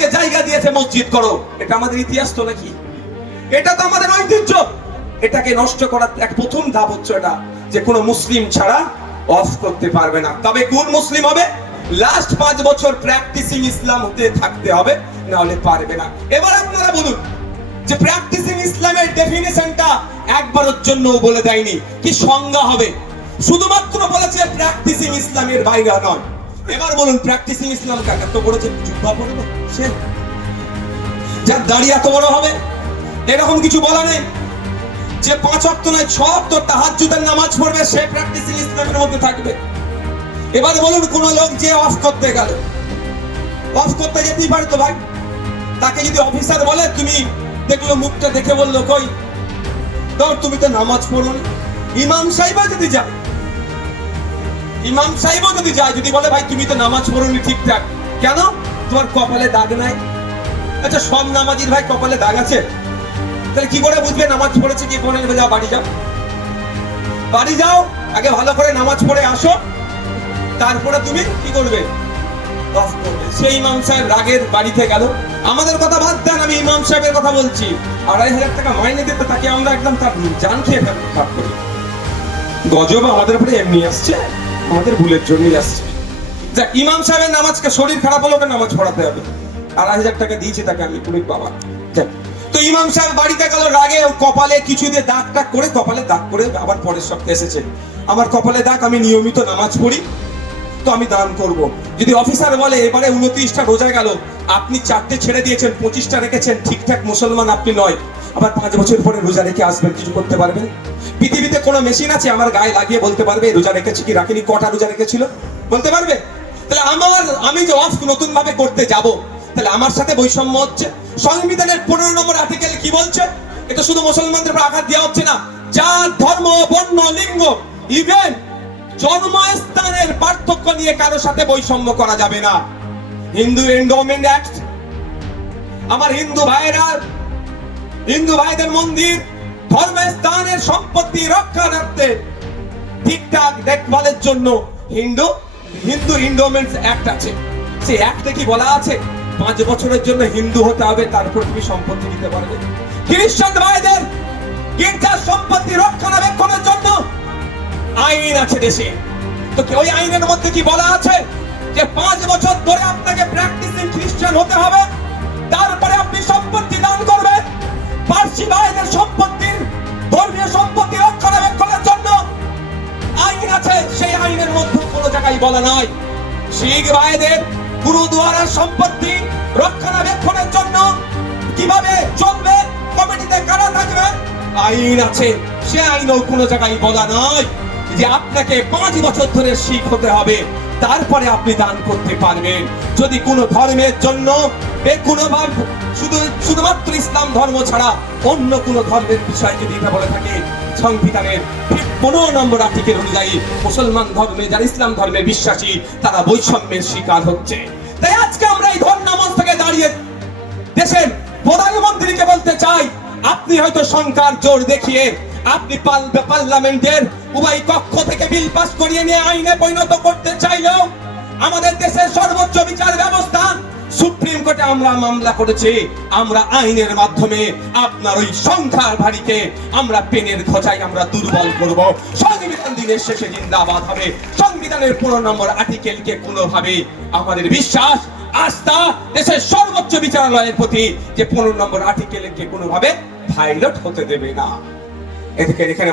আমাদেরকে জায়গা দিয়েছে মসজিদ করো এটা আমাদের ইতিহাস তো নাকি এটা তো আমাদের ঐতিহ্য এটাকে নষ্ট করার এক প্রথম ধাপ হচ্ছে এটা যে কোনো মুসলিম ছাড়া অফ করতে পারবে না তবে কোন মুসলিম হবে লাস্ট পাঁচ বছর প্র্যাকটিসিং ইসলাম হতে থাকতে হবে না হলে পারবে না এবার আপনারা বলুন যে প্র্যাকটিসিং ইসলামের ডেফিনেশনটা একবারের জন্য বলে দেয়নি কি সংজ্ঞা হবে শুধুমাত্র বলেছে প্র্যাকটিসিং ইসলামের বাইরে নয় এবার বলুন প্র্যাকটিসিং ইসলাম কাকে তো পড়েছে জুব্বা পড়বে সে যার দাড়ি এত বড় হবে এরকম কিছু বলা নেই যে পাঁচ অক্ত নয় ছ অক্ত তাহাজুদের নামাজ পড়বে সে প্র্যাকটিসিং ইসলামের মধ্যে থাকবে এবার বলুন কোন লোক যে অফ করতে গেল অফ করতে যেতেই পারে তো ভাই তাকে যদি অফিসার বলে তুমি দেখলো মুখটা দেখে বললো কই তোর তুমি তো নামাজ পড়ো না ইমাম সাহেবা যদি যাও ইমাম সাহেবও যদি যায় যদি বলে ভাই তুমি তো নামাজ পড়োনি ঠিকঠাক কেন তোমার কপালে দাগ নাই আচ্ছা সব নামাজির ভাই কপালে দাগ আছে তাহলে কি করে বুঝবে নামাজ পড়েছে কি পড়ে নেবে যাও বাড়ি যাও বাড়ি যাও আগে ভালো করে নামাজ পড়ে আসো তারপরে তুমি কি করবে সেই ইমাম সাহেব রাগের বাড়িতে গেল আমাদের কথা ভাত দেন আমি ইমাম সাহেবের কথা বলছি আড়াই হাজার টাকা মাইনে দিতে তাকে আমরা একদম তার জান খেয়ে খারাপ গজব আমাদের উপরে এমনি আসছে আমাদের ভুলের জন্যই আসছে ইমাম সাহেবের নামাজকে শরীর খারাপ হলো নামাজ পড়াতে হবে আড়াই হাজার টাকা দিয়েছি তাকে আমি পুরীর বাবা তো ইমাম সাহেব বাড়িতে গেল রাগে কপালে কিছু দিয়ে দাগ টাগ করে কপালে দাগ করে আবার পরের সপ্তাহে এসেছে আমার কপালে দাগ আমি নিয়মিত নামাজ পড়ি তো আমি দান করব। যদি অফিসার বলে এবারে উনত্রিশটা রোজা গেল আপনি চারটে ছেড়ে দিয়েছেন পঁচিশটা রেখেছেন ঠিকঠাক মুসলমান আপনি নয় আবার পাঁচ বছর পরে রোজা রেখে আসবেন কিছু করতে পারবেন পৃথিবীতে কোনো মেশিন আছে আমার গায়ে লাগিয়ে বলতে পারবে রোজা রেখেছি কি রাখিনি কটা রোজা রেখেছিল বলতে পারবে তাহলে আমার আমি যে অফ নতুন ভাবে করতে যাব তাহলে আমার সাথে বৈষম্য হচ্ছে সংবিধানের পনেরো নম্বর আর্টিকেল কি বলছে এটা শুধু মুসলমানদের উপর আঘাত দেওয়া হচ্ছে না জাত ধর্ম বর্ণ লিঙ্গ ইভেন জন্মস্থানের পার্থক্য নিয়ে কারো সাথে বৈষম্য করা যাবে না হিন্দু এন্ডোমেন্ট অ্যাক্ট আমার হিন্দু ভাইরা হিন্দু ভাইদের মন্দির ধর্মের স্থানের সম্পত্তি রক্ষা রাখতে ঠিকঠাক দেখভালের জন্য হিন্দু হিন্দু ইন্ডোমেন্টস অ্যাক্ট আছে সেই অ্যাক্টে কি বলা আছে পাঁচ বছরের জন্য হিন্দু হতে হবে তারপর তুমি সম্পত্তি দিতে পারবে খ্রিস্টান ভাইদের গির্জার সম্পত্তি রক্ষণাবেক্ষণের জন্য আইন আছে দেশে তো ওই আইনের মধ্যে কি বলা আছে যে পাঁচ বছর তারপরে আপনাকে প্র্যাকটিসিং খ্রিস্টান হতে হবে তারপরে আপনি সম্পত্তি দান করবেন পার্সি ভাইদের সম্পত্তির ধর্মীয় সম্পত্তি রক্ষণাবেক্ষণের জন্য আইন আছে সেই আইনের মধ্যে কোনো জায়গায় বলা নয় শিখ ভাইদের গুরুদুয়ারের সম্পত্তি রক্ষণাবেক্ষণের জন্য কিভাবে চলবে কমিটিতে কারা থাকবে আইন আছে সে আইনও কোনো জায়গায় বলা নয় যে আপনাকে পাঁচ বছর ধরে শিখ হতে হবে তারপরে আপনি দান করতে পারবেন যদি কোনো ধর্মের জন্য শুধু শুধুমাত্র ইসলাম ধর্ম ছাড়া অন্য কোনো ধর্মের বিষয় যদি এটা বলে থাকে সংবিধানের ঠিক পনেরো নম্বর আর্টিকেল অনুযায়ী মুসলমান ধর্মে যারা ইসলাম ধর্মে বিশ্বাসী তারা বৈষম্যের শিকার হচ্ছে তাই আজকে আমরা এই ধর্ম থেকে দাঁড়িয়ে দেশের প্রধানমন্ত্রীকে বলতে চাই আপনি হয়তো সংখ্যার জোর দেখিয়ে আপনি পার্লামেন্টের উভয় কক্ষ থেকে বিল পাস করিয়ে নিয়ে আইনে পরিণত করতে চাইলেও আমাদের দেশের সর্বোচ্চ বিচার ব্যবস্থা সুপ্রিম কোর্টে আমরা মামলা করেছি আমরা আইনের মাধ্যমে আপনার ওই সংখ্যার ভারীকে আমরা পেনের আমরা দুর্বল করব সংবিধান দিনের শেষে জিন্দাবাদ হবে সংবিধানের নম্বর আর্টিকেলকে আমাদের বিশ্বাস আস্থা দেশের সর্বোচ্চ বিচারালয়ের প্রতি যে পনেরো নম্বর আর্টিকেলকে কোনোভাবে ভাইলট হতে দেবে না এদিকে এখানে